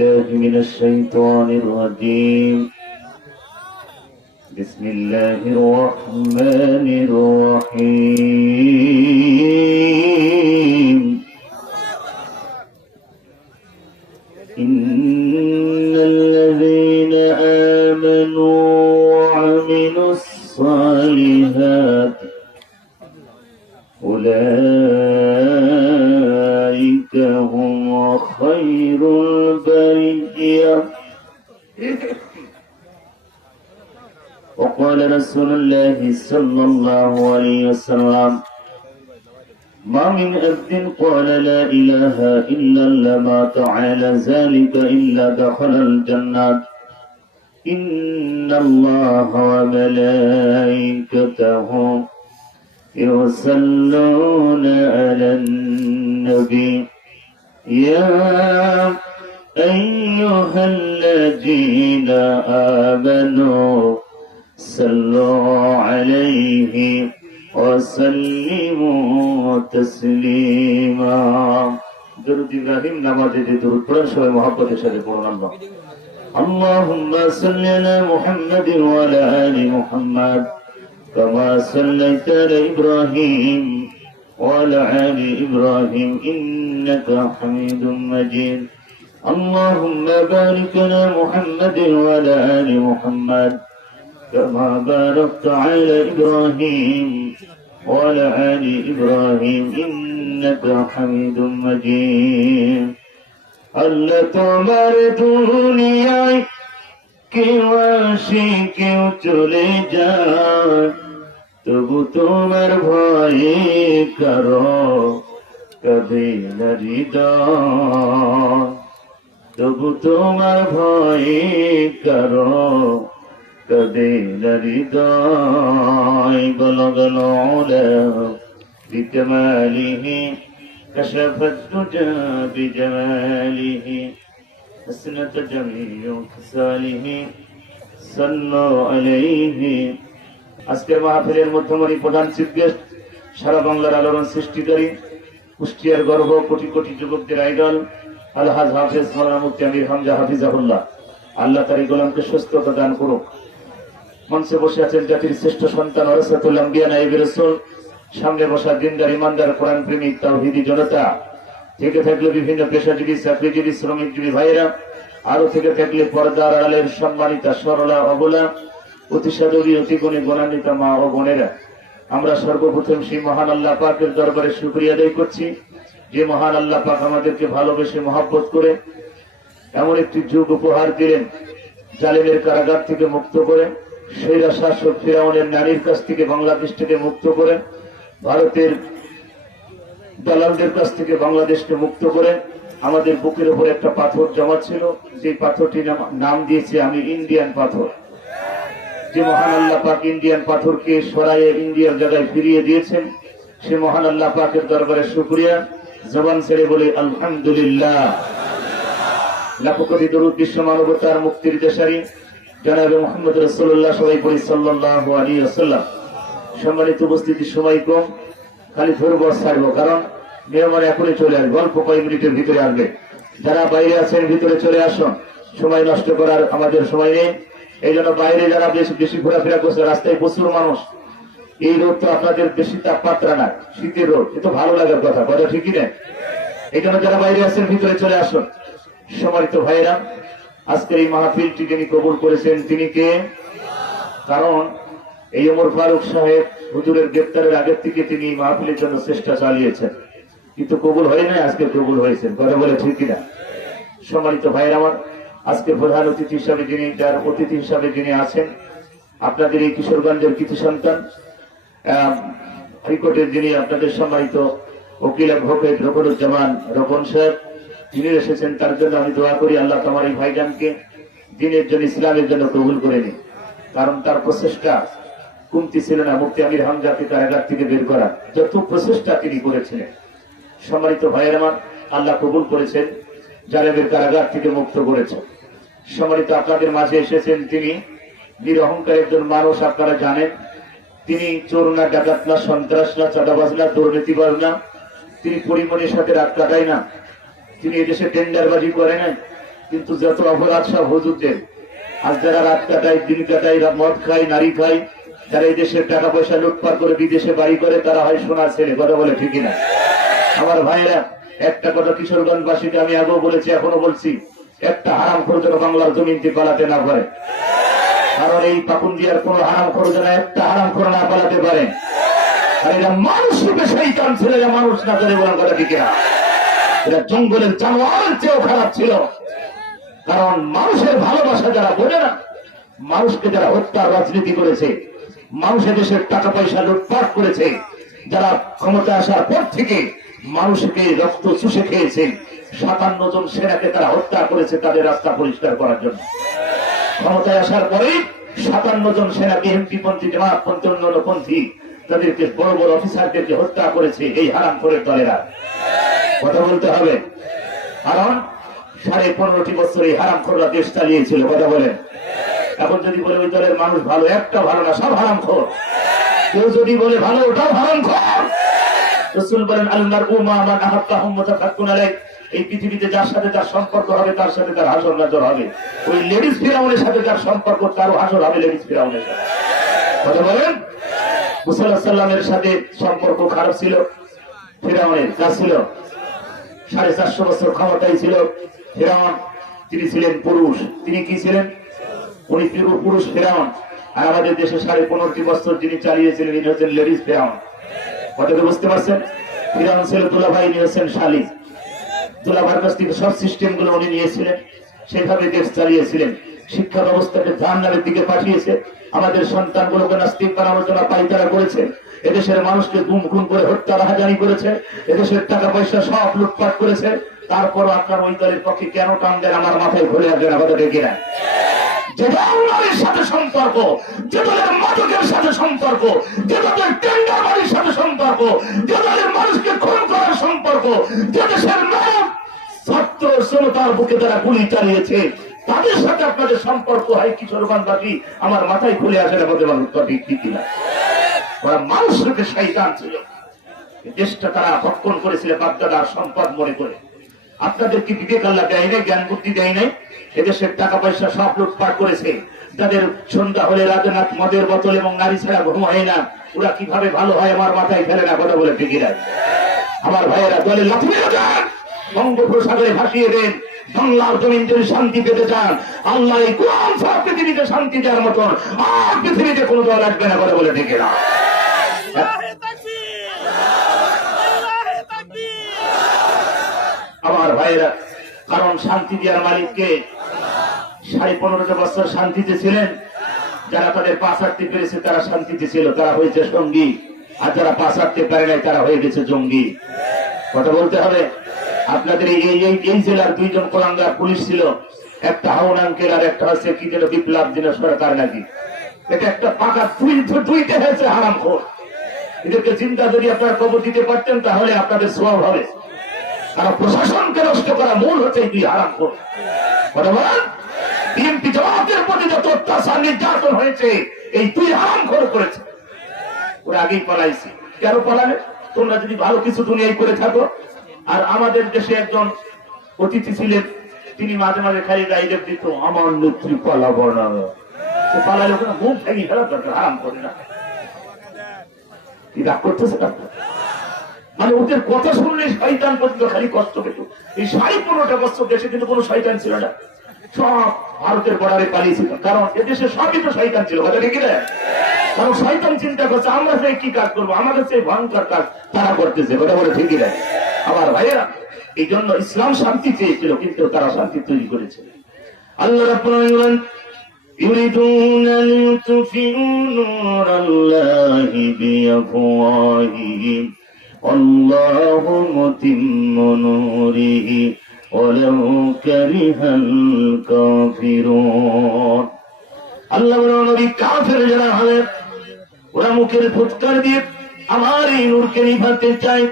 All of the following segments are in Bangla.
من الشيطان الرجيم. بسم الله الرحمن الرحيم. إن الذين آمنوا وعملوا الصالحات أولئك هم خير البرية. وقال رسول الله صلى الله عليه وسلم: ما من عبد قال لا إله إلا الله مات على ذلك إلا دخل الجنة. إن الله وملائكته يصلون على النبي يا أيها الذين آمنوا صلوا عليه وسلموا تسليما. درود إبراهيم নামাজে যে দরুদ পড়ার সময় মহব্বতের সাথে পড়ুন আল্লাহ। اللهم صل على محمد وعلى آل محمد كما صليت على إبراهيم وعلى آل إبراهيم إنك حميد مجيد. اللهم بارك على محمد وعلى آل محمد كما باركت على إبراهيم وعلى آل إبراهيم إنك حميد مجيد. আল্লাহ তোমার দুনিয়ায় কেউ আসে কেউ চলে যায়, তবু তোমার ভয়ে কারো কবে না হৃদয়, তবু তোমার ভয়ে কারো কবে না হৃদয়। বলগল বিকমালিহি كشف الدجى بجماله حسنت جميع خصاله صلوا عليه. আজকের মাহফিলের মধ্যমণি প্রধান চিফ গেস্ট, সারা বাংলার আলোড়ন সৃষ্টিকারী, কুষ্টিয়ার গর্ব, কোটি কোটি যুবকদের আইডল আলহাজ হাফেজ মাওলানা মুফতি আমির হামজা হাফিজাহুল্লাহ। আল্লাহ তার এই গোলামকে সুস্থতা দান করুক। মঞ্চে বসে আছেন জাতির শ্রেষ্ঠ সন্তান ওয়ারাসাতুল আম্বিয়া নায়েবে রাসূল, সামনে বসা দিনদার ইমানদার কোরআন প্রেমিক তাওহীদি জনতা, থেকে থাকলে বিভিন্ন পেশাজীবী চাকরিজীবী শ্রমিকজীবী ভাইয়েরা, আরো থেকে থাকলে পর্দার আড়ালের সম্মানিতা সরলা অবলা অতি সাদরী অতি গুণী গুণান্বিতা মা ও বোনেরা, আমরা সর্বপ্রথম সেই মহান আল্লাহ পাকের দরবারে শুকরিয়া আদায় করছি যে মহান আল্লাহ পাক আমাদেরকে ভালোবেসে মহব্বত করে এমন একটি যুগ উপহার দিলেন, জালিমের কারাগার থেকে মুক্ত করে, স্বৈরা শাসক ফিরাউনের নারীর কাছ থেকে বাংলাদেশ থেকে মুক্ত করে, ভারতের দালালদের কাছ থেকে বাংলাদেশকে মুক্ত করে আমাদের বুকের উপর একটা পাথর জমা ছিল, যে পাথরটির নাম দিয়েছি আমি ইন্ডিয়ান পাথর। যে মহান আল্লাহ পাক ইন্ডিয়ান পাথরকে সরাইয়ে ইন্ডিয়ার জায়গায় ফিরিয়ে দিয়েছেন, সে মহান আল্লাহ পাকের দরবারে শুকরিয়া জবান ছেড়ে বলে আলহামদুলিল্লাহ। লাখো কোটি দরুদ বিশ্ব মানবতার মুক্তির দেশারী জনাবে মুহাম্মদ রাসূলুল্লাহ সবাই বলি সাল্লাল্লাহু আলাইহি ওয়াসাল্লাম। সম্মানিত উপস্থিতি, সময় কম, খালি ধরবো ছাড়বো, কারণ মেহমান এখনই চলে আসবে, অল্প কয়েক মিনিটের ভিতরে আসবে। যারা বাইরে আছেন ভিতরে চলে আসুন, সময় নষ্ট করার আমাদের সময় নেই। এই জন্য বাইরে যারা বেশি ঘোরাফেরা করছে, রাস্তায় প্রচুর মানুষ, এই রোদ তো আপনাদের বেশি তাপমাত্রা না, শীতের রোদ, এ তো ভালো লাগার কথা, কথা ঠিকই না। এই জন্য যারা বাইরে আছেন ভিতরে চলে আসুন। সম্মানিত ভাইরা, আজকের এই মাহফিলটি যিনি কবুল করেছেন তিনি কে? কারণ এই ওমর ফারুক সাহেব হুজুরের গ্রেপ্তারের আগের থেকে তিনি মাহফিলের জন্য চেষ্টা চালিয়েছেন, কিন্তু কবুল হয় নাই, আজকে কবুল হয়েছেন, কথা বলে ঠিক কিনা? সম্মানিত ভাইয়ের আমার, আজকে প্রধান অতিথি হিসাবে যিনি, যার অতিথি হিসাবে যিনি আছেন, আপনাদের এই কিশোরগঞ্জের কৃতি সন্তান, হাইকোর্টের যিনি আপনাদের সম্মানিত উকিল অ্যাডভোকেট রকনুজ্জামান রকন সাহেব, তিনি এসেছেন। তার জন্য আমি দোয়া করি আল্লাহ তোমার এই ভাইজানকে দিনের জন্য, ইসলামের জন্য কবুল করে নিন, কারণ তার প্রচেষ্টা কমতি ছিল না মুফতি আমির হামজাকে কারাগার থেকে বের করা, যত প্রচেষ্টা তিনি করেছিলেন। সম্মানিত ভাইয়ের আমার, আল্লাহ কবুল করেছেন, জালেমের কারাগার থেকে মুক্ত করেছেন। সম্মানিত আপনাদের মাঝে এসেছেন তিনি নিরহংকার একজন মানুষ, আপনারা জানেন তিনি চোর না, ডাকাত না, সন্ত্রাস না, চাঁদাবাজ না, দুর্নীতিবাজ না, তিনি পরিমণির সাথে রাত কাটায় না, তিনি এদেশে টেন্ডারবাজি করে না, কিন্তু যত অপরাধ সব হুজুরদের। আজ যারা রাত কাটায়, দিন কাটায়, মদ খায়, নারী খায়, যারা এই দেশের টাকা পয়সা লুটপাট করে বিদেশে বাড়ি করে, তারা হয় সোনার ছেলে। কথা বলে ঠিক না? আমার ভাইরা, একটা কথা কিশোরগঞ্জবাসীকে আমি আগেও বলেছি, এখনো বলছি, একটা হারাম খরচ বাংলার জমিনকে পালাতে না পারে। কারণ এই পাকুন্দিয়ার কোন হারাম খরচ না, একটা হারাম খরচ না পালাতে পারে। আর এরা মানুষ রূপে শয়তান ছিল, এরা মানুষ না করে বলার কথা ঠিক না। এরা জঙ্গলের জানোয়ারের চেয়েও খারাপ ছিল। কারণ মানুষের ভালোবাসা যারা বোঝে না, মানুষকে যারা হত্যার রাজনীতি করেছে, মানুষের দেশের টাকা পয়সা লুটপাট করেছে, যারা ক্ষমতা আসার পর থেকে মানুষকে রক্ত চুষে খেয়েছে, 57 জন সেনাকে তারা হত্যা করেছে তাদের রাস্তা পরিষ্কার করার জন্য। ক্ষমতায় আসার পরে 57 জন সেনা বিএনপি পন্থী, জামাতপন্থী, অন্যান্য পন্থী, তাদেরকে বড় বড় অফিসারদেরকে হত্যা করেছে এই হারামখোরের দলেরা। কথা বলতে হবে, কারণ 15.5 বছর এই হারামখোররা দেশ চালিয়েছিল। কথা বলেন। এখন যদি বলে ওই দলের মানুষ ভালো, একটা ভালো না, সব হারামখোর। কেউ যদি বলে ভালো, ওটাও হারামখোর। রাসূল বলেন, আল মারউ মা মান আহাব্বাহুম মুতাফাক্কুন আলাইহি, এই পৃথিবীতে যার সাথে তার সম্পর্ক হবে, তার সাথে তার হাসর নাজর হবে। ওই লেডিস ফিরাউনের সাথে যার সম্পর্ক, তারও হাসর হবে লেডিস ফিরাউনের সাথে। কথা বলেন। মুসা আলাইহিস সালামের সাথে সম্পর্ক খারাপ ছিল ফিরাউনের। যা ছিল 450 বছর ক্ষমতায় ছিল ফিরাউন। তিনি ছিলেন পুরুষ। তিনি কি ছিলেন? উনি পুরুষ ফিরাউন। আর আমাদের দেশে 15.5 বছর যিনি চালিয়েছিলেন, ইনি হচ্ছেন লেডিস ফিরাউন। কথাটা বুঝতে পারছেন? ফিরাউন ছিল দুলাভাই, ইনি হচ্ছেন শালী। দুলাভার কাছ থেকে সব সিস্টেম গুলো উনি নিয়েছিলেন, সেভাবে দেশ চালিয়েছিলেন। শিক্ষা ব্যবস্থাকে জাহান্নামের দিকে পাঠিয়েছে। আমাদের সন্তানগুলোকে নাস্তিক বানানোর জন্য পায়তারা করেছে। এদেশের মানুষকে গুম খুন করে হত্যা রাহাজানি করেছে। এদেশের টাকা পয়সা সব লুটপাট করেছে। তারপরও আপনার ওই দলের পক্ষে কেন টান দেন আমার মাথায় ঘুরে আসবে না। কথা দেখি না, যে দলের সাথে সম্পর্ক, যে দলের মাদকের সাথে সম্পর্ক, যে দলের টেন্ডারবাড়ির সাথে সম্পর্ক, যে দলের মানুষকে খুন করার সম্পর্ক, যে দেশের নায়ক ছাত্র শ্রমতার বুকে তারা গুলি চালিয়েছে, তাদের সাথে আপনাদের সম্পর্ক হয় কিশোরগঞ্জবাসী, আমার মাথায় খুলে আসে না। বলতে পারবো ঠিক না? ওরা মানুষকে শয়তান ছিল। দেশটা তারা ভক্ষণ করেছিল বাপদাদার সম্পদ মনে করে। আপনাদের কি বিবেক আল্লাহ দেয় নাই? জ্ঞান বুদ্ধি দেয় নাই? এদেশের টাকা পয়সা সব লুটপাট করেছে। যাদের সন্ধ্যা হলে রাতে নাক মদের বোতল এবং নারী ছাড়া ঘুম হয় না, ওরা কিভাবে ভালো হয় আমার মাথায় ফেলে না। কথা বলে ঠিকই রাখ। আমার ভাইয়েরা, দলে লাথি মেরে যান, বঙ্গোপসাগরে ভাসিয়ে দেন। বাংলার জমিন যদি শান্তি পেতে চান, আল্লাহ এই কোরআন ছাড়া পৃথিবীতে শান্তি দেওয়ার মতন আর পৃথিবীতে কোনো দল আসবে না। কথা বলে ঠিকই না? আমার ভাইয়েরা, কারণ শান্তি দেওয়ার মালিককে 15.5 বছর শান্তিতে ছিলেন। যারা তাদের পাশ হাঁটতে পেরেছে তারা শান্তিতে ছিল, তারা হয়েছে সঙ্গী। আর যারা পাশ হাঁটতে পারে নাই তারা হয়ে গেছে জঙ্গি। কথা বলতে হবে। আপনাদের এই জেলার 2 জন কোলাঙ্গার পুলিশ ছিল, একটা হাউন আঙ্কেল আর একটা হচ্ছে কি যেন বিপ্লব দিন সরকার নাকি। এটা একটা পাকা দুইটা হয়েছে হারামখোর। এদেরকে চিন্তা যদি আপনারা কবর দিতে পারতেন তাহলে আপনাদের সওয়াব হবে। কারণ প্রশাসনকে নষ্ট করা মূল হচ্ছে এই 2 হারামখোর। কথা বলেন। বিএনপি জামাতের প্রতি যত অত্যাচার নির্যাতন হয়েছে এই 2 হারামখোর করেছে। ওরা আগেই পালাইছে। কেন পালালে? তোমরা যদি ভালো কিছু দুনিয়ায় করে থাকো। আর আমাদের দেশে একজন অতিথি ছিলেন, তিনি মাঝে মাঝে খালি গাইডের দিত, আমার নেত্রী পালাবো না। পালালে ওখানে মুখ ভেঙে ফেলার দরকার, হারাম করে না। কি রাগ করতেছে? মানে ওদের কথা শুনলে শয়তান পর্যন্ত খালি কষ্ট পেত। এই 15.5 বছর দেশে কিন্তু কোনো শয়তান ছিল না। সব ভারতের বর্ডারে পালিয়েছিল। কারণ এদেশে সবই তো শয়তান ছিল। কথা ঠিক না? কারণ শয়তান চিন্তা করছে আমরা যে কি কাজ করবো, আমাদের সেই ভয়ঙ্কর কাজ তারা করতেছে। কথা বলে ঠিকই না? আমার ভাইয়েরা, এই জন্য ইসলাম শান্তি চেয়েছিল, কিন্তু তারা শান্তি তৈরি করেছে। আল্লাহ রাব্বুল আলামিন ইউরিদুনা লিইউতফিউ নূরাল্লাহি বিআফওয়াহিহিম আল্লাহু মুতিম্মু নূরিহি ওয়ালাউ কারিহাল কাফিরুন। আল্লাহ নবী কাফের যারা হবে ওরা মুখের ফুৎকার দিয়ে আমার এই নূরকে নিভাতে চায়।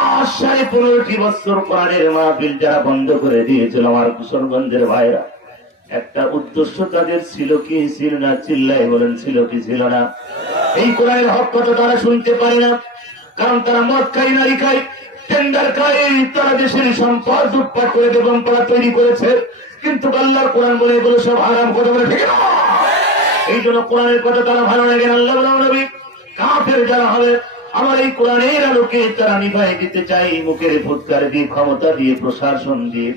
আর 15.5 বছর কোরআনের মাহফিল যারা বন্ধ করে দিয়েছিল আমার কিশোরগঞ্জের ভাইরা, একটা উদ্দেশ্য তাদের ছিল কি ছিল না? চিল্লাই বলেন, ছিল কি ছিল না? এই কোরআনের হক কথা তারা শুনতে পারে না। কারণ তারা মদ খায়, নারী খায়, টেন্ডার খায়, তারা দেশের সম্পদ লুটপাট করে বেগম পাড়া তৈরি করেছে। কিন্তু আল্লাহর কোরআন বলে এগুলো সব হারাম, কথা বলে ঠিক না? এই জন্য কোরআনের কথা তারা ভালো লাগে না। আল্লাহ নবী কাফের যারা হবে আমার এই কোরআনের আলোকে তারা নিভাই দিতে চাই, মুখের ফুৎকার দিয়ে, ক্ষমতা দিয়ে, প্রশাসন দিয়ে,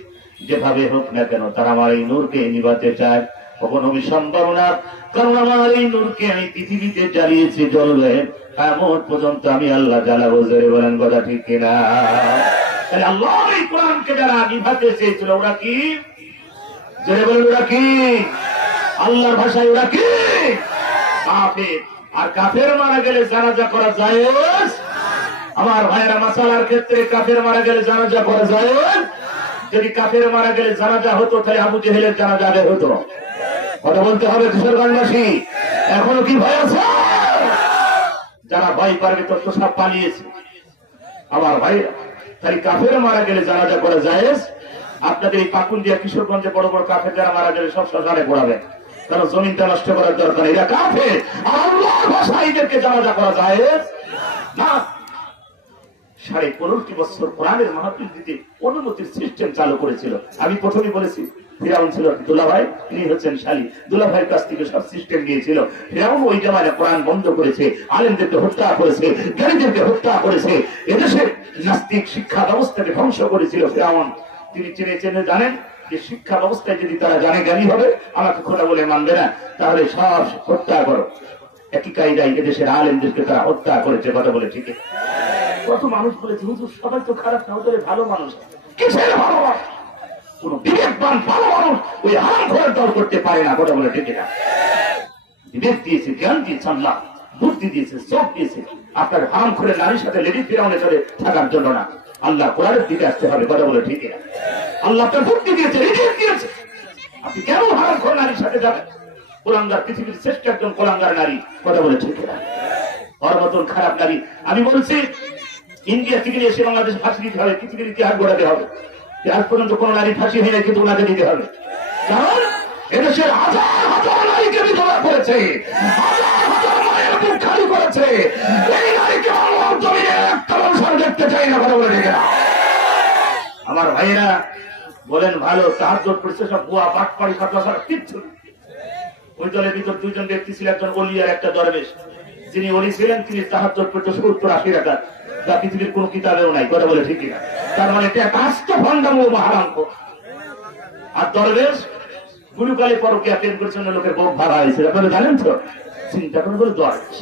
যেভাবে হোক না কেন তারা আমার এই নূরকে নিভাতে চায়। কখনো সম্ভব না, কারণ আমার এই নূরকে আমি পৃথিবীতে জ্বালিয়েছি, জ্বলবে এমন পর্যন্ত আমি আল্লাহ জ্বালাবো। জোরে বলেন কথা ঠিক কিনা? তাহলে আল্লাহ এই কোরআনকে যারা নিভাতে চেয়েছিল ওরা কি? জোরে বলেন ওরা কি? আল্লাহর ভাষায় ওরা কি? কাফের। আর কাফের মারা গেলে জানাজা করা জায়েজ? আমার ভাইয়েরা, মাসালার ক্ষেত্রে কাফের মারা গেলে জানাজা করা জায়েজ? যদি কাফের মারা গেলে জানাজা হতো তাহলে আবু জেহেলের জানাজা আগে হতো। কথা বলতে হবে কিশোরগঞ্জবাসী, এখনো কি ভয় আছে? যারা ভয় পারবে তত সব পালিয়েছে। আমার ভাইরা, তাই কাফের মারা গেলে জানাজা করা জায়েজ। আপনাদের এই পাকুন্দিয়া কিশোরগঞ্জে বড় বড় কাফের যারা মারা গেলে সব শ্মশানে পড়াবে, কারণ জমিনটা নষ্ট করার দরকার। এরা কাফের, আল্লাহর ভাষায় এদেরকে জানাজা করা জায়েজ না। 15.5 বছর কোরআনের মাহফিল দিতে অনুমতির সিস্টেম চালু করেছিল। আমি প্রথমেই বলেছি ফিরাউন ছিল দুলাভাই, তিনি হচ্ছেন শালী, দুলাভাইয়ের কাছ থেকে সব সিস্টেম নিয়েছিল। ফিরাউন ওই জামানায় কোরআন বন্ধ করেছে, আলেমদেরকে হত্যা করেছে, জ্ঞানীদেরকে হত্যা করেছে, এদেশের নাস্তিক শিক্ষা ব্যবস্থাকে ধ্বংস করেছিল ফিরাউন। তিনি চেনে জানেন যে শিক্ষা ব্যবস্থায় যদি তারা জানে জ্ঞানী হবে, আমাকে খোলা বলে মানবে না, তাহলে সব হত্যা করো। একই কায়দায় এদেশের আলেমদেরকে তারা হত্যা করেছে। কথা বলে ঠিক? কত মানুষ বলেছে হুজুর সবাই তো খারাপ না, ওদের ভালো মানুষ। কিসের ভালো মানুষ? কোন বিবেকবান ভালো মানুষ ওই হারাম খোরের দল করতে পারে না। কথা বলে ঠিক না? বিবেক দিয়েছে, জ্ঞান দিয়েছে আল্লাহ, বুদ্ধি দিয়েছে, চোখ দিয়েছে আপনার হারাম খোরের নারীর সাথে লেডি ফিরাউনে চলে থাকার জন্য না, আল্লাহ কোরআনের দিকে আসতে হবে। কথা বলে ঠিক না? আল্লাহ আপনার বুদ্ধি দিয়েছে, রিজিক দিয়েছে, আপনি কেন হারাম খোর নারীর সাথে যাবেন? কোরআনগার, পৃথিবীর শ্রেষ্ঠ একজন কোরআনগার নারী। কথা বলে ঠিক না? ওর মতন খারাপ নারী আমি বলছি ইন্ডিয়া থেকে এসে বাংলাদেশ ফাঁসি দিতে হবে, পৃথিবীর ইতিহাস গড়াতে হবে। আজ পর্যন্ত কোন নারী ফাঁসি হয়ে যায়, কিন্তু ওনাকে দিতে হবে। কারণ এদেশের হাজার হাজার নারীকে বিধবা করেছে, হাজার হাজার মায়ের বুক খালি করেছে। এই নারীকে আমার জমিনে একটা মানুষ দেখতে চাই না। কথা বলে ঠিক না? আমার ভাইরা বলেন ভালো তাহাজ্জুদ পড়ছে, সব বুয়া বাটপাড়ি ফাতোয়া ছাড়া কিচ্ছু। ওই দলের ভিতর দুইজন ব্যক্তি ছিল, একজন ওলি আর একটা দরবেশ। যিনি ওলি ছিলেন তিনি তাহাজ্জুদ পড়তে 70-80 রাকাত, যা পৃথিবীর কোন কিতাবেও নাই। কথা বলে ঠিক না? তার মানে এটা কাজটা ভণ্ডাম ও হারাম। আর দরবেশ গুরুকালে পরকীয়া প্রেম করেছেন, লোকের বউ ভাড়া হয়েছে। আপনারা জানেন তো? চিন্তা করে বলে দরবেশ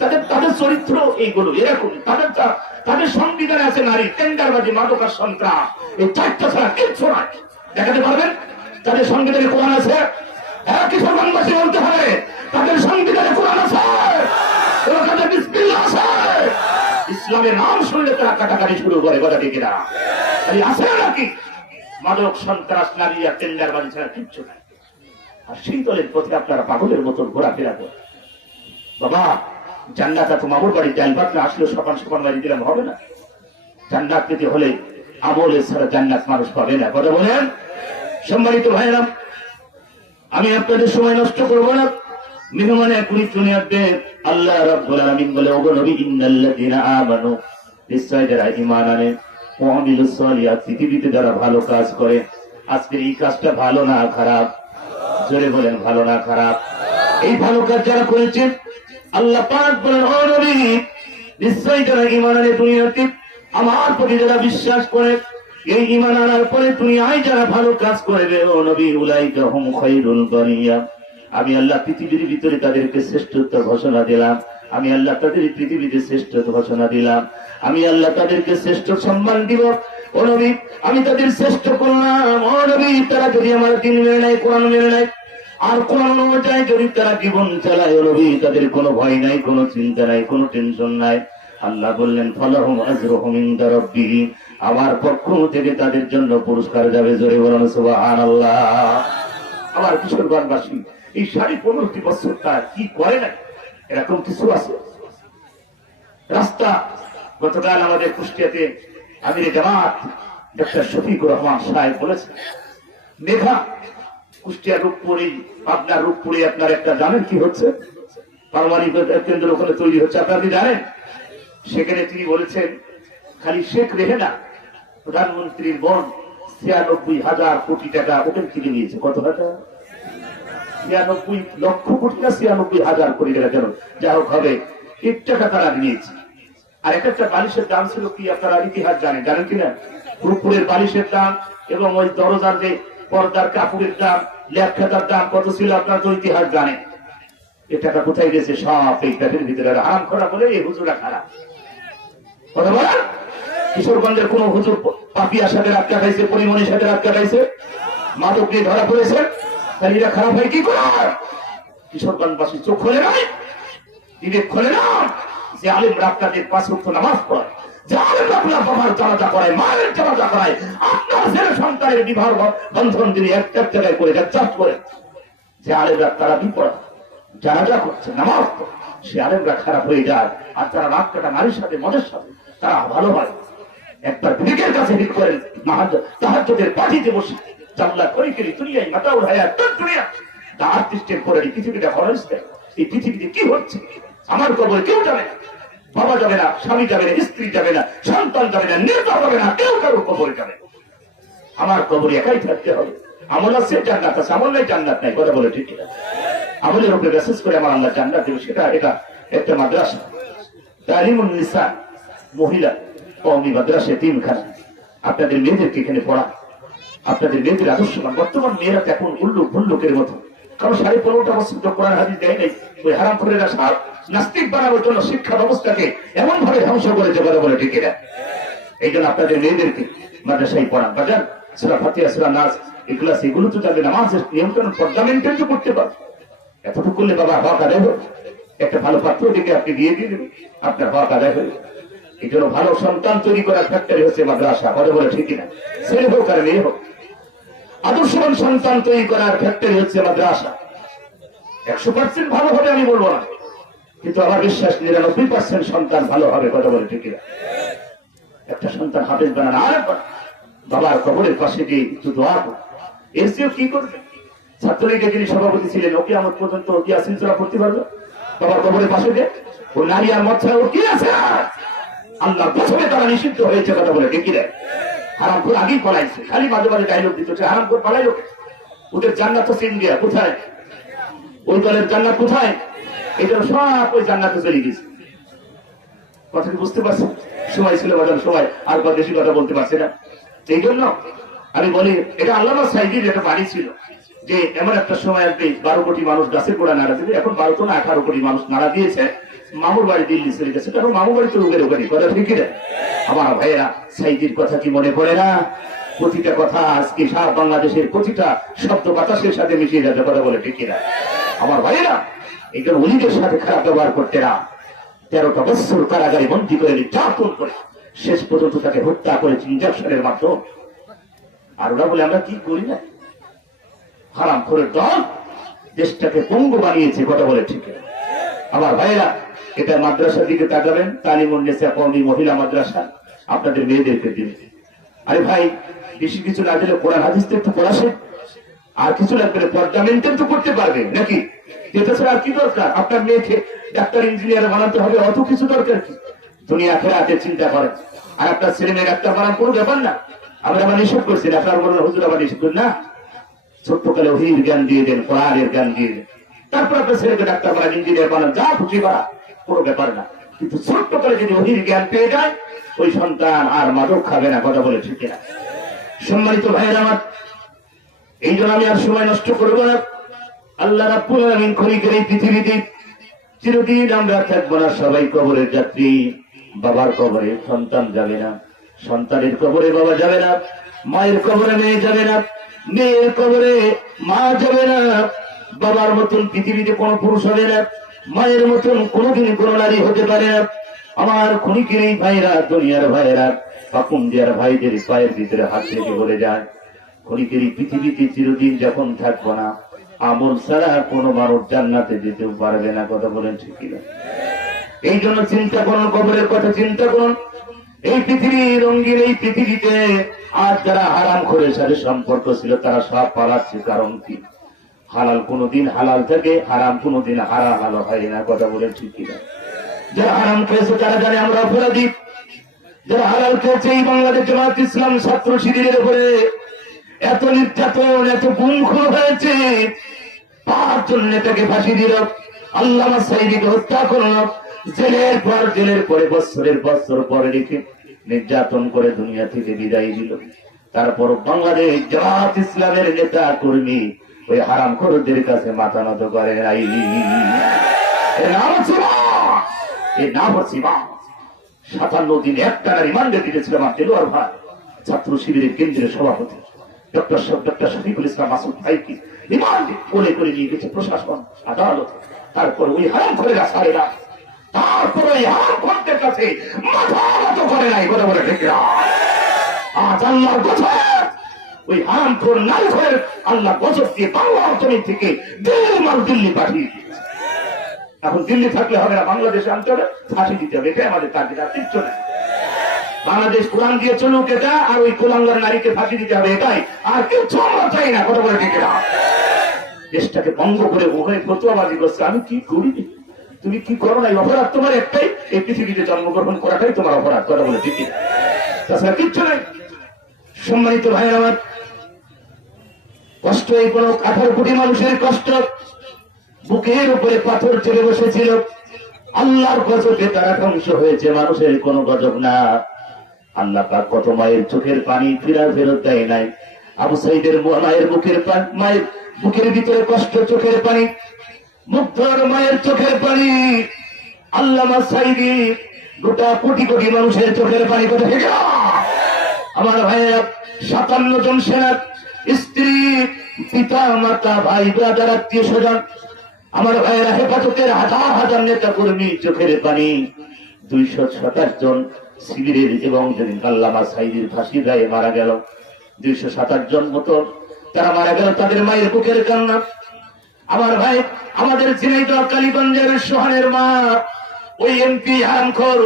তাদের চরিত্র এইগুলো এরকম। তাদের সংবিধানে আছে নারী, টেন্ডারবাজি, মাদকার সন্ত্রাস, এই 4টা ছাড়া কিচ্ছু নাই। দেখাতে পারবেন তাদের সংবিধানে কোরআন আছে? হ্যাঁ, কিশোরগঞ্জবাসী বলতে হবে তাদের সংবিধানে কোরআন আছে, তাদের বিসমিল্লাহ আছে। ইসলামের নাম শুনলে তারা কাটাকাটি শুরু করে। কথা ঠিক না? আছে নাকি? মাদক, সন্ত্রাস, নারী আর টেন্ডারবাজি ছাড়া কিচ্ছু নাই। আর সেই দলের প্রতি আপনারা পাগলের মতন ঘোরাফেরা করেন। বাবা, জান্নাত তো মামুর বাড়ি ডাল ভাত না আসলে সকাল সকাল বাড়ি দিলাম হবে না। জান্নাত পেতে হলে আমলের ছাড়া জান্নাত মানুষ পাবে না। কথা বলেন? সম্মানিত ভাইরা, আমি আপনাদের সময় নষ্ট করবো না। মেহমানে এখনই চলে আসবে। আল্লাহ রাব্বুল আলামিন বলে, ওগো নবী, ইন্নাল্লাযীনা আমানু, নিশ্চয় যারা ঈমান আনে, ওয়া আমিলুস সালিহাত, পৃথিবীতে যারা ভালো কাজ করে। আজকের এই কাজটা ভালো না খারাপ? জোরে বলেন, ভালো না খারাপ? এই ভালো কাজ যারা করেছে আল্লাহ পাক বলেন, ও নবী, নিশ্চয় যারা ঈমান আনে দুনিয়াতে, আমার প্রতি যারা বিশ্বাস করে, এই ঈমান আনার পরে দুনিয়ায় যারা ভালো কাজ করবে, ও নবী, উলাইকা হুম খায়রুল বারিয়া, আমি আল্লাহ পৃথিবীর ভিতরে তাদেরকে শ্রেষ্ঠত্ব ঘোষণা দিলাম। আমি আল্লাহ তাদের পৃথিবীতে শ্রেষ্ঠ ঘোষণা দিলাম। আমি আল্লাহ তাদেরকে শ্রেষ্ঠ সম্মান দিব। ও নবী, আমি তাদের শ্রেষ্ঠ করলাম। ও নবী, তারা যদি আমার দিন মেনে নেয়, কোরআন মেনে নেয়, আর কোরআন অনুযায়ী যদি তারা জীবন চালায়, ও নবী, তাদের কোনো ভয় নাই, কোনো চিন্তা নাই, কোনো টেনশন নাই। আল্লাহ বললেন, ফালাহুম আজরুহুম ইনদা রাব্বিহিম, আমার পক্ষ থেকে তাদের জন্য পুরস্কার যাবে। জোরে বলুন সুবহানাল্লাহ। আমার কিশোরগঞ্জবাসী এই 15.5 বছর তার কি করে না, এরকম কিছু আছে? রাস্তা গতকাল আমাদের কুষ্টিয়াতে আমির জামাত ডক্টর শফিকুর রহমান সাহেব বলেছেন, মেঘা কুষ্টিয়া রূপপুরি, আপনার রূপপুরি, আপনার একটা জানেন কি হচ্ছে? পারমাণবিক কেন্দ্র ওখানে তৈরি হচ্ছে, আপনারা কি জানেন? সেখানে তিনি বলেছেন, খালি শেখ রেহেনা প্রধানমন্ত্রীর বোন 96,000 কোটি টাকা ওখান থেকে নিয়েছে। কত টাকা? 96 লক্ষ কোটি না 96,000 কোটি টাকা। কেন যা হোক হবে, 1 টাকা তারা নিয়েছে। আর একটা বালিশের দাম ছিল কি আপনারা ইতিহাস জানেন কিনা? রূপপুরের বালিশের দাম এবং ওই দরজার যে পর্দার কাপড়ের দাম, ল্যাপ খাতার দাম কত ছিল আপনারা তো ইতিহাস জানেন। এ টাকা কোথায় গেছে? সব এই প্যাটের ভিতরে হারাম করা বলে এই হুজুরা খারাপ কথা বলা। কিশোরগঞ্জের কোন হুজুর পাপিয়ার সাথে রাত কাটাইছে, পরিমণির সাথে রাত কাটাইছে, মাদক নিয়ে ধরা পড়েছে, তাহলে এরা খারাপ হয় কি করে? কিশোরগঞ্জবাসী চোখ খোলে নাই, বিবেক খোলে না যে আলেম রাতকাদের 5 ওয়াক্ত নামাজ পড়ে, যে আলেম আপনার বাবার জানাজা করায়, মায়ের জানাজা করায়, আপনার ছেলে সন্তানের বিবাহ বন্ধন তিনি এক জায়গায় করে চাষ করে, যে আলেমরা তারা বিপদ জানাজা করছে, নামাজ পড়ে, সে আলেমরা খারাপ হয়ে যায়। আর যারা রাত কাটা নারীর সাথে, মদের সাথে, তারা ভালো হয়। একবার বিবেকের কাছে ভিড় করেন, তাহাজ্জুদের পার্টিতে বসে চাল্লা করে গেলি দুনিয়ায় মাথা উঠায় দুনিয়া তার দৃষ্টির করে পৃথিবীটা খরচ দেয়। এই পৃথিবীতে কি হচ্ছে আমার কবরে কেউ যাবে না, বাবা যাবে না, স্বামী যাবে না, স্ত্রী যাবে না, সন্তান যাবে না, নেতা যাবে না, কেউ কারোর কবরে যাবে না। আমার কবরে একাই থাকতে হবে। আমল আছে জান্নাত আছে, আমল নাই জান্নাত নাই, কথা বলে ঠিক না? আমলের উপরে মেসেজ করে আমার আল্লাহ জান্নাত দেবে। সেটা এটা একটা মাদ্রাসা, তালিমুন নিসা মহিলা কওমি মাদ্রাসা 3খানা। আপনাদের মেয়েদেরকে এখানে পড়া, আপনাদের মেয়েদের আদর্শবান। বর্তমান মেয়েরা এখন উল্লুক ভুল্লুকের মতো, কারণ 15.5 বছর তো কোরআন হাদিস দেয় নাই। ওই হারাম করে নাস্তিক বানানোর জন্য শিক্ষা ব্যবস্থাকে এমন ভাবে ধ্বংস করেছে, কথা বলে ঠিক না? এই জন্য আপনাদের মেয়েদেরকে মাদ্রাসায় পড়ান। বাজার সূরা ফাতিহা, সূরা নাস, ইখলাস এগুলো তো জানলে নামাজের নিয়ন্ত্রণ পর্দা মেনটেন তো করতে পারবে। এতটুকু করলে বাবা হক আদায় হবে। একটা ভালো পাত্র দিকে আপনি বিয়ে দিয়ে দেবেন, আপনার হক আদায় হবে। এই জন্য ভালো সন্তান তৈরি করার ফ্যাক্টরি হচ্ছে মাদ্রাসা, কথা বলে ঠিক না? ছেলে হোক আর মেয়ে হোক, আদর্শবান সন্তান তৈরি করার ফ্যাক্টরি হচ্ছে মাদ্রাসা। 100% ভালো হবে আমি বলবো না, কিন্তু আমার বিশ্বাস 99% সন্তান ভালো হবে, কথা বলে ঠিক না? একটা সন্তান হাফেজ বানান, আর বাবার কবরের পাশে গিয়ে একটু দোয়া করুন। এর চেয়েও কি করবে? ছাত্রলীগের যিনি সভাপতি ছিলেন, ওকে আমার পর্যন্ত কি সিলসিলা করতে পারবে বাবার কবরের পাশে গিয়ে? ও নারী আর মদ ছাড়া ওর কি আছে? আল্লাহ প্রথমে তারা নিষিদ্ধ হয়েছে, কথা বলে ঠিক না? হারামখোর আগেই পালাইছে, খালি মাঝে মাঝে ডায়লগ দিতে হচ্ছে হারামখোর পালাই লোক। ওদের জান্নাত হচ্ছে ইন্ডিয়া, কোথায়? ওই দলের জান্নাত কোথায়? এই জন্য সব ওই জান্নাতে চলে গেছে। কথা কি বুঝতে পারছেন? সময় ছিল বাজার, সময় আর বেশি কথা বলতে পারছে না। এই জন্য আমি বলি, এটা আল্লামা সাইদির একটা বাড়ি ছিল যে এমন একটা সময় আসবে 12 কোটি মানুষ গাছের গোড়া নাড়া দেবে। এখন 12 তো না 18 কোটি মানুষ নাড়া দিয়েছে। মামুর বাড়ি দিল্লি চলে গেছে, তখন মামুর বাড়ি তো রোগের ওখানে, কথা ঠিক না? আমার ভাইয়েরা, সাইদির কথা কি মনে পড়ে না? প্রতিটা কথা আজকে সারা বাংলাদেশের প্রতিটা শব্দ বাতাসের সাথে মিশিয়ে যাচ্ছে, কথা বলে ঠিক না? আমার ভাইয়েরা, এই জন্য অলিদের সাথে খারাপ ব্যবহার করতে না। 13টা বছর কারাগারে বন্দী করে নির্যাতন করে শেষ পর্যন্ত তাকে হত্যা করেছে ইনজেকশনের মাধ্যমে। আর ওরা বলে আমরা কি করি না? হারাম করে দল দেশটাকে পঙ্গু বানিয়েছে, কথা বলে ঠিক না? আমার ভাইয়েরা, এটা মাদ্রাসার দিকে তাকাবেন, তালিমুন নিসা কওমি মহিলা মাদ্রাসা, আপনাদের মেয়েদেরকে দিন। আরে ভাই, বেশি কিছু না দিলে কোরআন হাদিস তো একটু পড়া শেখ, আর কিছু লাগবে না, পর্দা মেনটেন তো করতে পারবে নাকি? এটা ছাড়া আর কি দরকার? আপনার মেয়েকে ডাক্তার ইঞ্জিনিয়ার বানাতে হবে, অত কিছু দরকার কি? দুনিয়া আখিরাতের চিন্তা করেন। আর আপনার ছেলে মেয়ে ডাক্তার বানান কোনো ব্যাপার না। আমরা আবার নিষেধ করছি, আপনার বলেন হুজুর আবার নিষেধ করেন না। ছোট্টকালে ওহির জ্ঞান দিয়ে দেন, কোরআনের জ্ঞান দিয়ে দেন, তারপর আপনার ছেলেকে ডাক্তার বানান, ইঞ্জিনিয়ার বানান, যা খুশি বানা, কোনো ব্যাপার না। কিন্তু ছোট্টকালে যদি ওহির জ্ঞান পেয়ে যায়, ওই সন্তান আর মাদক খাবে না, কথা বলে ঠিক না? সম্মানিত ভাইয়ের আমার, এই জন্য আমি আর সময় নষ্ট করবো না। আল্লাহ রাব্বুল আলামিন খলিকের এই পৃথিবীতে চিরদিন আমরা থাকবো না, সবাই কবরের যাত্রী। বাবার কবরে সন্তান যাবে না, সন্তানের কবরে বাবা যাবে না, মায়ের কবরে মেয়ে যাবে না, মেয়ের কবরে মা যাবে না। বাবার মতন পৃথিবীতে কোনো পুরুষ হবে না, মায়ের মতন কোনোদিন কোনো নারী হতে পারে না। আমার খনিকের এই ভাইরা, দুনিয়ার ভাইরা, পাকুন্দিয়ার ভাইদের পায়ের ভিতরে হাত রেখে বলে যায়, খনিকের এই পৃথিবীতে চিরদিন যখন থাকবো না, আমল ছাড়া কোনো মানুষ জান্নাতে যেতেও পারবে না, কথা বলেন ঠিক কিনা? এই জন্য চিন্তা করুন, কবরের কথা চিন্তা করুন। এই পৃথিবী রঙিন, এই পৃথিবীতে আর যারা হারাম করে সাথে সম্পর্ক ছিল তারা সব পালাচ্ছে। কারণ কি? হালাল কোনোদিন হালাল থাকে, হারাম কোনোদিন হারাম হয় না, কথা বলেন ঠিক কিনা? যারা হারাম খেয়েছে তারা জানে আমরা অপরাধী। যারা হালাল খেয়েছে, এই বাংলাদেশ জামায়াত ইসলাম ছাত্র শিবিরের উপরে এত নির্যাতন, এত গুমখুর হয়েছে, 5 জন নেতাকে ফাঁসি দিল, আল্লামা সাঈদীকে হত্যা করল, জেলের পর জেলের পরে বছরের বছর পরে রেখে নির্যাতন করে দুনিয়া থেকে বিদায় দিল। তারপর বাংলাদেশ জামাত ইসলামের নেতা কর্মী ওই হারামখোরদের কাছে মাথা নত করে নাই। এর নাম হচ্ছে 57 দিন একটানা রিমান্ডে দিয়েছিল আমার দেলোয়ার ভাই, ছাত্র শিবিরের কেন্দ্রীয় সভাপতি ডক্টর শফিকুল ইসলাম মাসুদ ভাইকে রিমান্ডে কোলে করে নিয়ে গেছে প্রশাসন, আদালত। তারপর ওই হারামখোরেরা ছাড়ে না, তারপর ওই হারামখোরদের কাছে মাথা নত করে নাই। বলে বলে ঠিক না? আজ আল্লাহর গজব, ওই হারামখোর নারীখোরের আল্লাহ গজব দিয়ে বাংলার জমি থেকে দিল্লি পাঠিয়ে দিয়েছে। এখন দিল্লি থাকলে হবে না, বাংলাদেশে আনতে হবে, ফাঁসি দিতে হবে, এটাই আমাদের তার কিচ্ছু নেই। বাংলাদেশ কোরআন দিয়ে চলুক এটা, আর ওই কোলাঙ্গার নারীকে ফাঁসি দিতে হবে, এটাই, আর কিচ্ছু আমরা চাই না। কথা বলে ঠিক না? দেশটাকে ভঙ্গ করে ওখানে ফতুয়াবাজি করছে, আমি কি করি, তুমি কি করো না, অপরাধ তোমার একটাই, এই পৃথিবীতে জন্মগ্রহণ করাটাই তোমার অপরাধ। কথা বলে ঠিক না? তাছাড়া কিচ্ছু নাই। সম্মানিত ভাই আমার, কষ্ট এই কোন 18 কোটি মানুষের কষ্ট, বুকের উপরে পাথর চেপে বসেছিল, আল্লাহর গজবে তারা ধ্বংস হয়েছে, মানুষের কোন গজব না। আল্লাহ পাক কত মায়ের চোখের পানি ফেরত দেয় নাই। আবু সাঈদের মায়ের মায়ের বুকের ভিতরে কষ্ট, চোখের পানি, মুগ্ধর মায়ের চোখের পানি, আল্লামা সাঈদী গোটা কোটি কোটি মানুষের চোখের পানি। কথা ঠিক না? আমার ভাইয়েরা, 57 জন সেনা, স্ত্রী, পিতা, মাতা, ভাই, ব্রাদার, আত্মীয় স্বজন, আমার ভাইয়েরা, হেফাজতের হাজার হাজার নেতা কর্মী, চোখের পানি, 227 জন শিবিরের, এবং যেদিন আল্লামা সাঈদীর ফাঁসির রায়ে মারা গেল 227 জন মতো তারা মারা গেল, তাদের মায়ের বুকের কান্না। আমার ভাই, আমাদের ঝিনাইদহ কালীগঞ্জের সোহানের মা, ওই এমপি হারামখোর,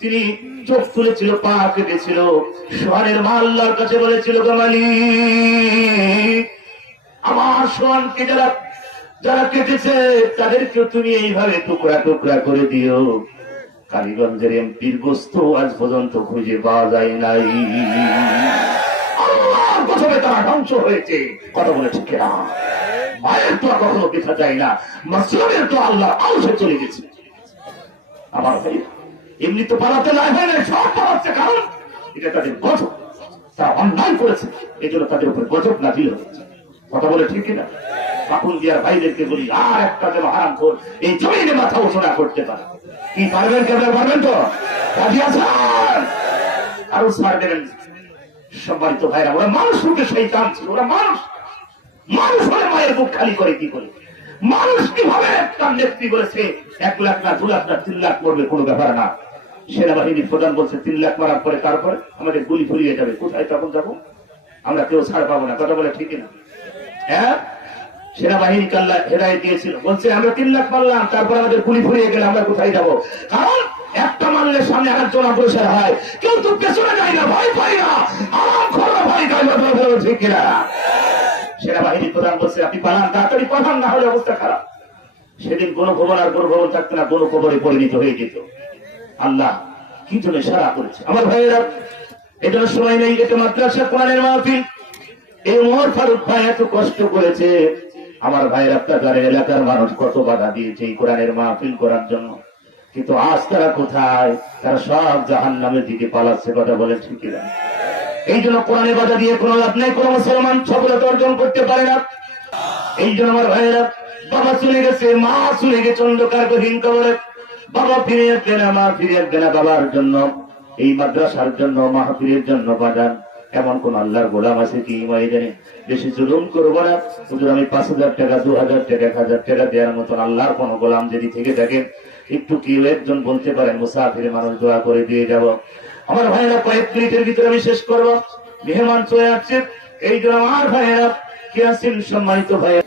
তিনি চোখ তুলেছিল, পা কেটেছিল, সোহানের মা আল্লাহর কাছে বলেছিল, গো মালিক, আমার সোহানকে যারা কেটেছে তাদেরকে তুমি এইভাবে টুকরা টুকরা করে দিও। কালীগঞ্জের এমপির বস্তু আজ পর্যন্ত খুঁজে পাওয়া যায় নাই, আল্লাহর গজবে তারা ধ্বংস হয়েছে। কথা বলে ঠিক না? মায়ের তো কখনো দেখা যায় না, মাসুমের তো আল্লাহ আউসে চলে গেছে। আমার ভাই, এমনি তো পালাতে না হয় না, সব পালাচ্ছে, কারণ এটা তাদের গজব, তারা অন্যায় করেছে, এই জন্য তাদের উপরে গজব নাজিল হয়েছে। কথা বলে ঠিক না? পাকুল দিয়ার ভাইদেরকে বলি, আর একটা যেন হারামখোর এই জমিনে মাথা উঠোনা করতে পারে। কি পারবেন? কেমন পারবেন? তো রাজি আছেন? আরো ছাড় দেবেন। সম্মানিত ভাইরা, ওরা মানুষ রূপে শয়তান ছিল, ওরা মানুষ হলে মায়ের বুক খালি করে কি করে? মানুষ কিভাবে তার নেত্রী বলেছে 1 লাখ না 2 লাখ না 3 লাখ মরবে, কোনো ব্যাপার না। সেনাবাহিনীর প্রধান বলছে 3 লাখ মারার পরে তারপরে আমাদের গুলি ফুরিয়ে যাবে, কোথায় তখন যাবো? আমরা কেউ ছাড় পাবো না। কথা বলে ঠিক না? হ্যাঁ, সেনাবাহিনী কাল্লা হেদায়েত দিয়েছিল, বলছে আমরা 3 লাখ মারলাম, তারপর আমাদের গুলি ফুরিয়ে গেলে আমরা কোথায় যাবো? কারণ একটা মারলে সামনে আরেকজন অগ্রসর হয়, কেউ তো পেছনে যায় না, ভয় পাই না, আরাম খোরা ভয় পাই না। ঠিক কিনা? সেনাবাহিনী প্রধান বলছে আপনি পালান, তাড়াতাড়ি পালান, না হলে অবস্থা খারাপ। সেদিন কোন ভবন আর কোন ভবন থাকতো না, কোন কবরে পরিণত হয়ে যেত। আল্লাহ কি জন্য সারা করেছে। আমার ভাইয়েরা, এটার সময় নেই, এটা মাদ্রাসা কোরআনের মাহফিল, এই ওমর ফারুক ভাই এত কষ্ট করেছে। আমার ভাইয়ের, আপনার এলাকার মানুষ কত বাধা দিয়েছে এই কোরআনের মাহফিল করার জন্য, কিন্তু আজ তারা কোথায়? তারা সব জাহান্নামের দিকে পালাচ্ছে। কথা বলে ঠিক না? এই জন্য কোরআনে বাধা দিয়ে কোনো লাভ নেই, কোনো মুসলমান সফলতা অর্জন করতে পারে না। এই জন্য আমার ভাইয়েরা, বাবা চলে গেছে, মা চলে গেছে অন্ধকার গহীন কবরে, বাবা ফিরে আসবে না, মা ফিরে আসবে না। বাবার জন্য, এই মাদ্রাসার জন্য, মাহফিলের জন্য বাজান এমন কোন আল্লাহর গোলাম আছে কি ময়দানে? বেশি জুলুম করবো না। হুজুর আমি 5,000 টাকা, 2,000 টাকা, 1,000 টাকা দেওয়ার মতন আল্লাহর কোন গোলাম যদি থেকে থাকে, একটু কেউ একজন বলতে পারেন মুসাফির মানুষ, দোয়া করে দিয়ে যাব। আমার ভাইয়েরা, কয়েক মিনিটের ভিতরে আমি শেষ করবো, মেহমান চলে আসছে। এই জন্য আমার ভাইয়েরা কি আছেন, সম্মানিত ভাইয়েরা,